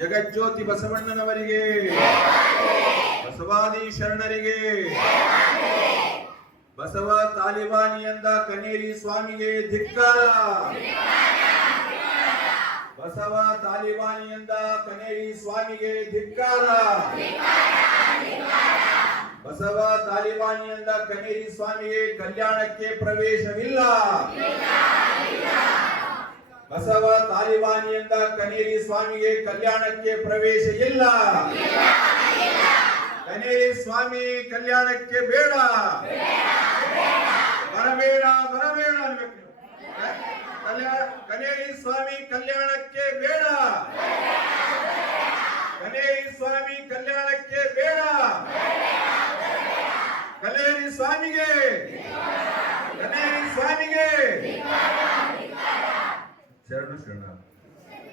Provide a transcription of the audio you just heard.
ಜಗಜ್ಯೋತಿ ಬಸವಣ್ಣನವರಿಗೆ, ಬಸವಾದಿ ಶರಣರಿಗೆ, ಬಸವ ತಾಲಿಬಾನಿಯಂದ ಕನೇರಿ ಸ್ವಾಮಿಗೆ ಧಿಕ್ಕಾರ. ಬಸವ ತಾಲಿಬಾನಿಯಂದ ಕನೇರಿ ಸ್ವಾಮಿಗೆ ಧಿಕ್ಕಾರ. ಬಸವ ತಾಲಿಬಾನಿಯಂದ ಕನೇರಿ ಸ್ವಾಮಿಗೆ ಕಲ್ಯಾಣಕ್ಕೆ ಪ್ರವೇಶವಿಲ್ಲ. ಬಸವ ತಾಲಿಬಾನಿಯಿಂದ ಕನೇರಿ ಸ್ವಾಮಿಗೆ ಕಲ್ಯಾಣಕ್ಕೆ ಪ್ರವೇಶ ಇಲ್ಲ. ಕನೇರಿ ಸ್ವಾಮಿ ಕಲ್ಯಾಣಕ್ಕೆ ಬೇಡ, ಬರಬೇಡ ಬರಬೇಡ ಅನ್ಬೇಕು. ಕನೇರಿ ಸ್ವಾಮಿ ಕಲ್ಯಾಣಕ್ಕೆ ಬೇಡ, ಕನೇರಿ ಸ್ವಾಮಿ ಕಲ್ಯಾಣಕ್ಕೆ ಬೇಡ. ಕನೇರಿ ಸ್ವಾಮಿಗೆ, ಕನೇರಿ ಸ್ವಾಮಿಗೆ ಶರಣ ಶರಣ.